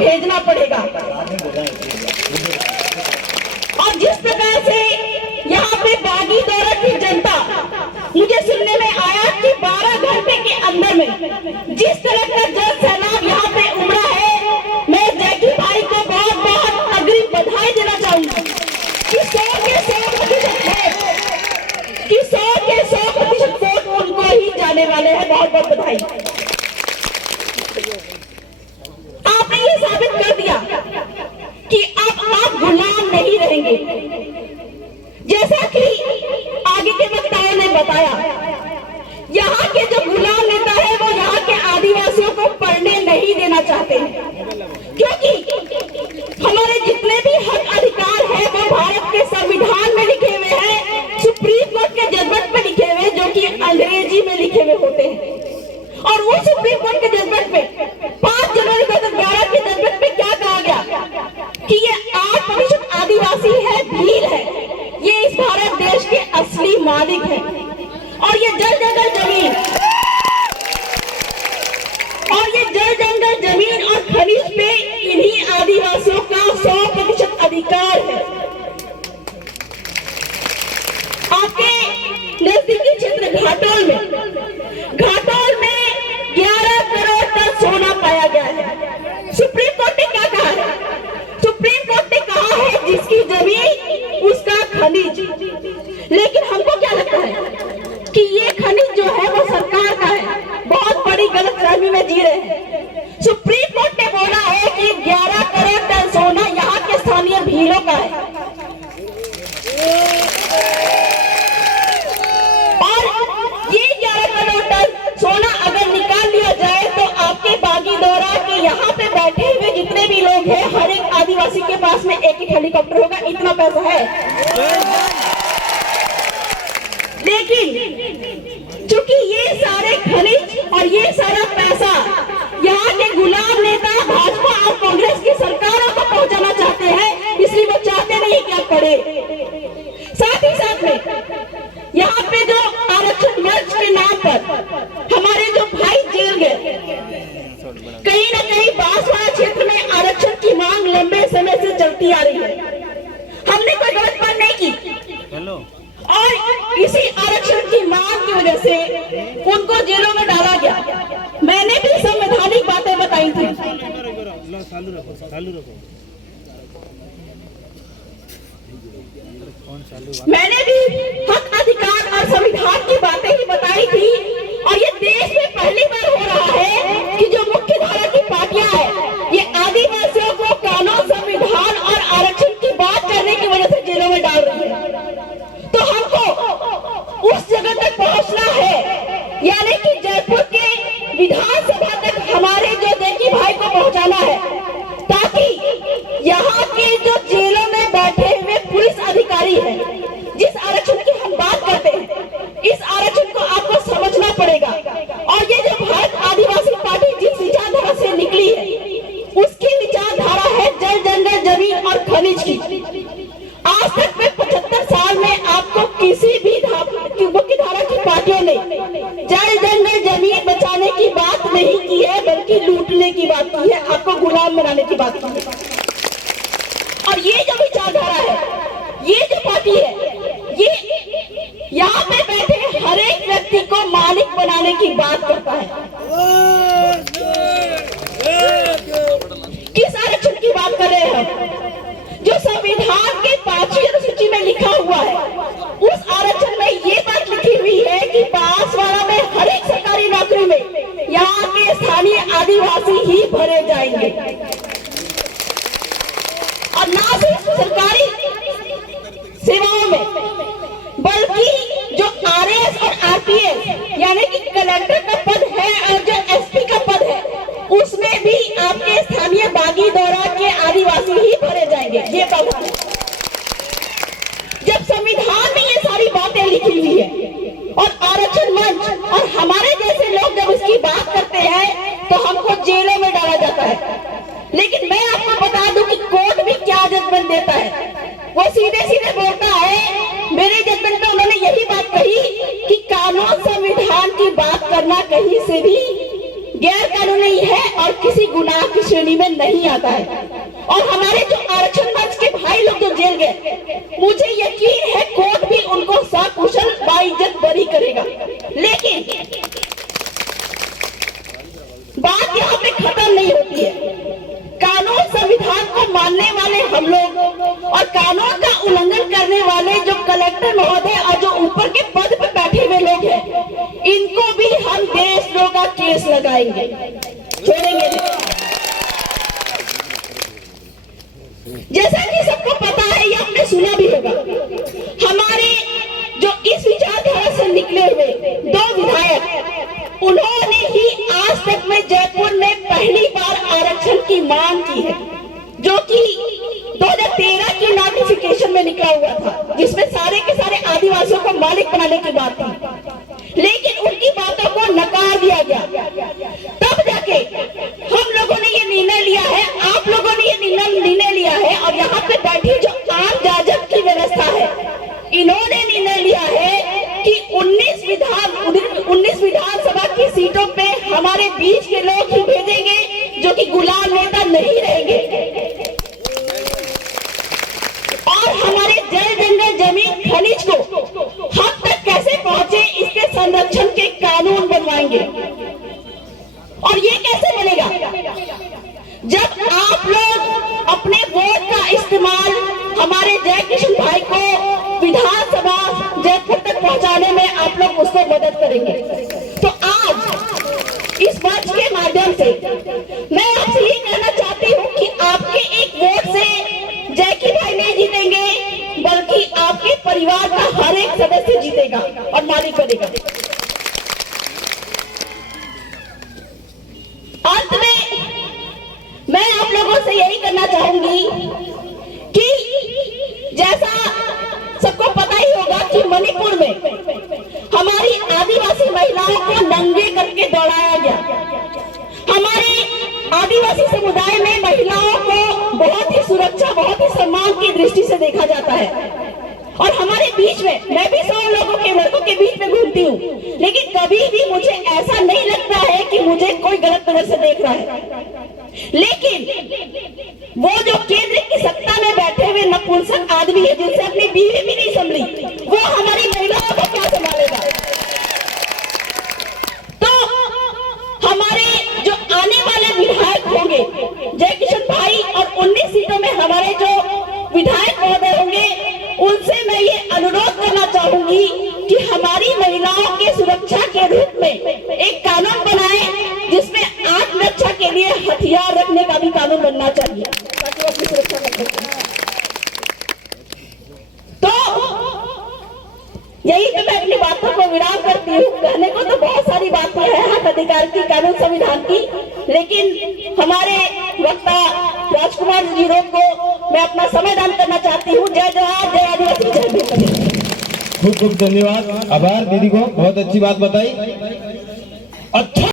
भेजना पड़ेगा। और जिस प्रकार से यहाँ पे बागी दौरा की जनता, मुझे सुनने में आया कि 12 घंटे के अंदर में जिस तरह का जल सैलाब यहाँ पे उमड़ा है, मैं जैकी भाई को बहुत बहुत अग्रिम बधाई देना चाहूंगी कि 100 के 100% वोट उनको ही जाने वाले हैं। बहुत बहुत बधाई। आपने ये साबित कर दिया कि अब आप गुलाम नहीं रहेंगे। जैसा कि आगे के वक्ताओं ने बताया, यहाँ के जो गुलाम नेता है वो यहाँ के आदिवासियों को पढ़ने नहीं देना चाहते, क्योंकि हमारे जितने भी हक अधिकार है वो भारत के संविधान में लिखे हुए हैं, सुप्रीम कोर्ट के जजमेंट में लिखे हुए, जो कि अंग्रेजी में लिखे हुए होते हैं। और उस सुप्रीम कोर्ट के जजमेंट में 5 जनवरी 2011 के जजमेंट में क्या कहा गया कि ये 8% आदिवासी है, भील है, ये इस भारत देश के असली मालिक हैं। और ये जल जंगल जमीन और खनिज पे इन्हीं आदिवासियों का 100% अधिकार है। आपके नजदीकी क्षेत्र घाटोल में 11 करोड़ टन सोना पाया गया है। सुप्रीम कोर्ट ने क्या कहा है? सुप्रीम कोर्ट ने कहा है जिसकी जमीन उसका खनिज। लेकिन हमको क्या लगता है कि ये खनिज जो है वो सरकार का है। बहुत बड़ी गलतफहमी में जी रहे हैं। सुप्रीम कोर्ट ने बोला है कि 11 करोड़ टन सोना यहाँ के स्थानीय भीलों का है। और ये 11 करोड़ टन सोना अगर निकाल लिया जाए तो आपके बागी दौरा के यहाँ पे बैठे हुए जितने भी लोग हैं, हर एक आदिवासी के पास में एक हेलीकॉप्टर होगा। इतना पैसा है। लेकिन चूंकि ये सारे खनिज और ये सारा पैसा यहाँ के गुलाम नेता भाजपा और कांग्रेस की सरकारों को पहुंचाना चाहते हैं, इसलिए वो चाहते नहीं कि आप पढ़े। साथ ही साथ में यहाँ पे जो आरक्षण मंच के नाम पर हमारे जो भाई जेल गए, कहीं ना कहीं बांसवाड़ा क्षेत्र में आरक्षण की मांग लंबे समय से चलती आ रही है। हमने कोई गलत बात नहीं की और इसी आरक्षण की मांग की वजह से उनको जेलों में डाला गया। मैंने भी संवैधानिक बातें बताई थी। मैंने भी हक अधिकार और संविधान की बातें ही बताई थी। और ये देश में पहली बार हो रहा है कि जो मुख्य धारा की पार्टियां हैं, ये आदिवासियों को कानून, संविधान और आरक्षण की बात करने की वजह से जेलों में डाल रही है। तो हमको उस जगह तक पहुंचना है, यानी कि जयपुर के विधानसभा तक हमारे जो जेकी भाई को पहुंचाना है, ताकि यहाँ के जो जेलों में बैठे हुए पुलिस अधिकारी हैं, जिस आरक्षण की हम बात करते हैं, इस आरक्षण को आपको समझना पड़ेगा। और ये जो भारत आदिवासी पार्टी जिस विचारधारा से निकली है, उसकी विचारधारा है जल जंगल जमीन और खनिज की। आज तक में 75 साल में आपको किसी भी मुख्य धारा की पार्टियों ने जल जंगल जमीन बचाने की बात नहीं की है, बल्कि लूटने की बात की है, आपको गुलाम बनाने की बात की है। और ये जो विचारधारा है, ये जो पार्टी है, ये यहाँ पे बैठे हर एक व्यक्ति को मालिक बनाने की बात करता है। किस आरक्षण की बात कर रहे हैं हम? जो संविधान के 5वीं अनुसूची में लिखा हुआ है, उस आरक्षण में ये बात लिखी हुई है कि बांसवाड़ा में हर एक सरकारी नौकरी में यहाँ के स्थानीय आदिवासी ही भरे जाएंगे। और ना सिर्फ सरकारी सेवाओं में, बल्कि जो आरएएस और आरपीएस यानी कि कलेक्टर का पद है और जो एसपी का पद है, उसमें भी आपके स्थानीय बागी दौरा के आदिवासी ही भरे जाएंगे। ये बात है। जब संविधान में ये सारी बातें लिखी हुई है और आरक्षण मंच और हमारे जैसे लोग जब इसकी बात करते हैं तो हमको जेलों में डाला जाता है। लेकिन मैं आपको बता दूं कि कोर्ट भी क्या जजमेंट देता है। वो सीधे सीधे बोलता है, मेरे जजमेंट में उन्होंने यही बात कही कि कानून संविधान की बात करना कहीं से भी गैर कानूनी है और किसी गुनाह की श्रेणी में नहीं आता है। और हमारे जो आरक्षण मंच के भाई लोग जो जेल गए, मुझे यकीन है कोर्ट भी उनको सकुशल बाइज्जत बरी करेगा। लेकिन बात यहाँ पे खत्म नहीं होती है। कानून संविधान को मानने वाले हम लोग और कानून का उल्लंघन करने वाले जो कलेक्टर महोदय और जो ऊपर के पद पे बैठे हुए लोग हैं, इनको भी हम देशद्रोह का केस लगाएंगे, छोड़ेंगे नहीं। जैसा कि सबको पता है, ये हमने सुना भी होगा, हमारे जो इस विचारधारा से निकले हुए 2 विधायक, उन्होंने ही आज तक में जयपुर में पहली बार आरक्षण की मांग की है, जो कि 2013 की नोटिफिकेशन में निकला हुआ था, जिसमें सारे के सारे आदिवासियों को मालिक बनाने की बात थी। लेकिन उनकी बातों को नकार दिया गया। तब जाके हम लोगों ने ये निर्णय लिया है, आप लोगों ने ये निर्णय लिया है, और यहाँ पे बैठी जो आम जाजक की व्यवस्था है, इन्होंने निर्णय लिया है कि 19 विधानसभा की सीटों पे हमारे बीच के लोग ही भेजेंगे, जो कि गुलाम नेता नहीं रहेंगे। और हमारे जल जंगल जमीन खनिज को हम तक कैसे पहुंचे, इसके संरक्षण के कानून बनवाएंगे। और ये कैसे बनेगा? जब आप लोग अपने वोट का इस्तेमाल हमारे जयकिशन भाई को विधानसभा जयपुर तक पहुंचाने में आप लोग उसको मदद करेंगे। तो आज इस मंच के माध्यम से मैं आपसे ये कहना चाहती हूँ कि आपके एक वोट से जयकी भाई नहीं जीतेंगे, बल्कि आपके परिवार का हर एक सदस्य जीतेगा और मालिक बनेगा। अंत में मैं आप लोगों से यही करना चाहूंगी कि जैसा सबको पता ही होगा कि मणिपुर में हमारी आदिवासी महिलाओं को नंगे करके दौड़ाया गया। हमारे आदिवासी समुदाय में महिलाओं को बहुत ही सुरक्षा, बहुत ही सम्मान की दृष्टि से देखा जाता है। और हमारे बीच में, मैं भी 100 लोगों के लड़कों के बीच में घूमती हूँ, लेकिन कभी भी मुझे ऐसा नहीं लगता है कि मुझे कोई गलत नजर से देख रहा है। लेकिन वो जो केंद्र की सत्ता में बैठे हुए नपुंसक आदमी है, जिनसे अपनी बीवी भी नहीं संभली, वो हमारी महिलाओं को क्या संभालेगा? तो हमारे जो आने वाले विधायक होंगे, जयकिशन भाई, और 19 सीटों में हमारे जो विधायक महोदय होंगे, उनसे मैं ये अनुरोध करना चाहूंगी कि हमारी महिलाओं के सुरक्षा के रूप में एक कानून बनाएं, जिसमें आत्मरक्षा के लिए हथियार रखने का भी कानून बनना चाहिए, ताकि वो अपनी सुरक्षा कर सकें। तो यही तो मैं अपनी बातों को विराम करती हूँ। कहने को तो बहुत सारी बातें हैं हक अधिकार की, कानून संविधान की, लेकिन हमारे वक्ता राजकुमार जी को मैं अपना समय दान करना चाहती हूँ। जय जवाहर, जय आदिवासी, जय भीम। खूब खूब धन्यवाद, आभार दीदी को, बहुत अच्छी बात बताई। अच्छा।